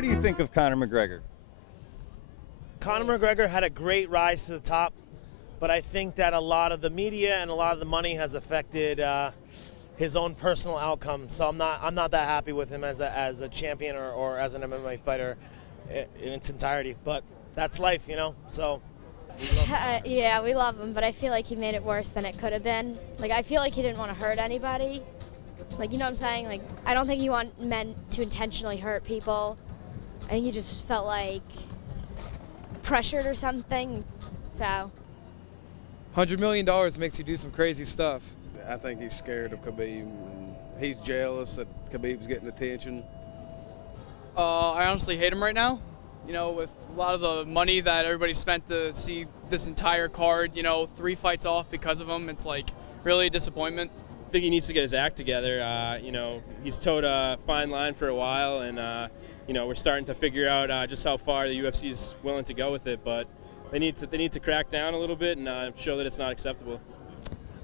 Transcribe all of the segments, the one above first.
What do you think of Conor McGregor? Conor McGregor had a great rise to the top, but I think that a lot of the media and a lot of the money has affected his own personal outcome. So I'm not that happy with him as a champion or as an MMA fighter in its entirety. But that's life, you know. So. Yeah, we love him, but I feel like he made it worse than it could have been. Like, I feel like he didn't want to hurt anybody. Like, you know what I'm saying? Like, I don't think he meant to intentionally hurt people. I think he just felt like pressured or something. So. $100 million makes you do some crazy stuff. I think he's scared of Khabib. He's jealous that Khabib's getting attention. I honestly hate him right now. You know, with a lot of the money that everybody spent to see this entire card, you know, 3 fights off because of him, it's like really a disappointment. I think he needs to get his act together. You know, he's towed a fine line for a while, and you know, we're starting to figure out just how far the UFC is willing to go with it. But they need to crack down a little bit and show that it's not acceptable.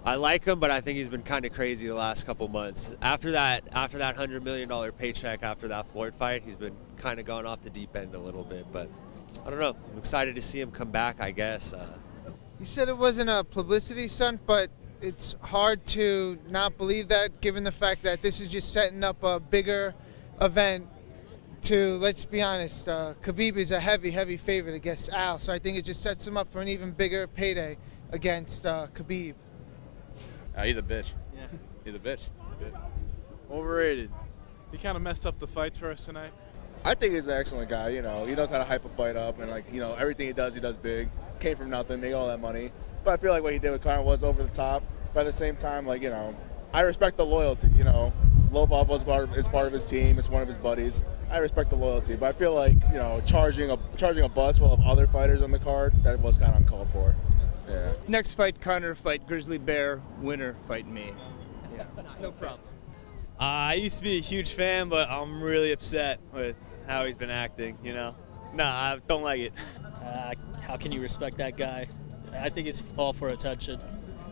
I like him, but I think he's been kind of crazy the last couple months. After that $100 million paycheck after that Floyd fight, he's been kind of going off the deep end a little bit. But I don't know. I'm excited to see him come back, I guess. You said it wasn't a publicity stunt, but it's hard to not believe that, given the fact that this is just setting up a bigger event. Let's be honest, Khabib is a heavy favorite against Al, so I think it just sets him up for an even bigger payday against Khabib. He's a bitch. Yeah. He's a bitch. Overrated. He kind of messed up the fights for us tonight. I think he's an excellent guy. You know, he knows how to hype a fight up, and like, you know, everything he does big. Came from nothing, made all that money. But I feel like what he did with Conor was over the top. But at the same time, like, you know, I respect the loyalty. You know, Lobov is part of his team. It's one of his buddies. I respect the loyalty, but I feel like, you know, charging a bus full of other fighters on the card, that was kind of uncalled for. Yeah. Next fight, Conor fight Grizzly Bear. Winner fight me. Yeah, no problem. I used to be a huge fan, but I'm really upset with how he's been acting, you know? No, I don't like it. How can you respect that guy? I think it's all for attention,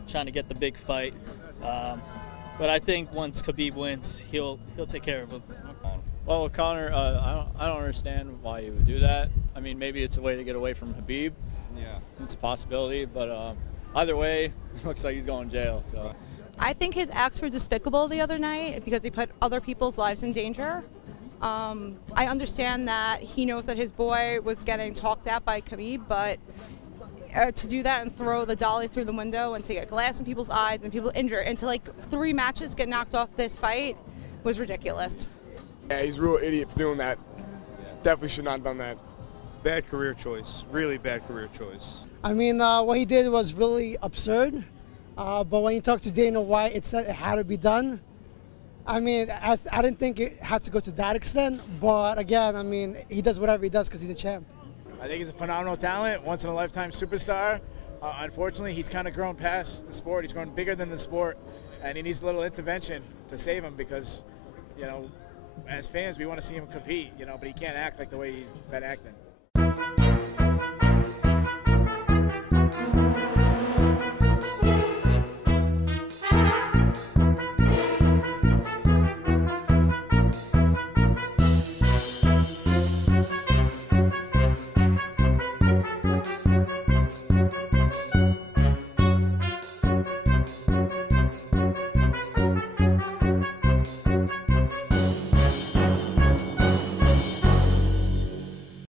trying to get the big fight. But I think once Khabib wins, he'll take care of him. Well, with Conor, I don't understand why he would do that. I mean, maybe it's a way to get away from Khabib. Yeah, it's a possibility, but either way, it looks like he's going to jail. So. I think his acts were despicable the other night because he put other people's lives in danger. I understand that he knows that his boy was getting talked at by Khabib, but to do that and throw the dolly through the window and to get glass in people's eyes and people injured and to like 3 matches get knocked off this fight was ridiculous. Yeah, he's a real idiot for doing that. Definitely should not have done that. Bad career choice, really bad career choice. I mean, what he did was really absurd, but when you talk to Dana White, it said it had to be done. I mean, I didn't think it had to go to that extent, but again, I mean, he does whatever he does because he's a champ. I think he's a phenomenal talent, once-in-a-lifetime superstar. Unfortunately, he's kind of grown past the sport. He's grown bigger than the sport, and he needs a little intervention to save him because, you know, as fans, we want to see him compete, you know, but he can't act like the way he's been acting.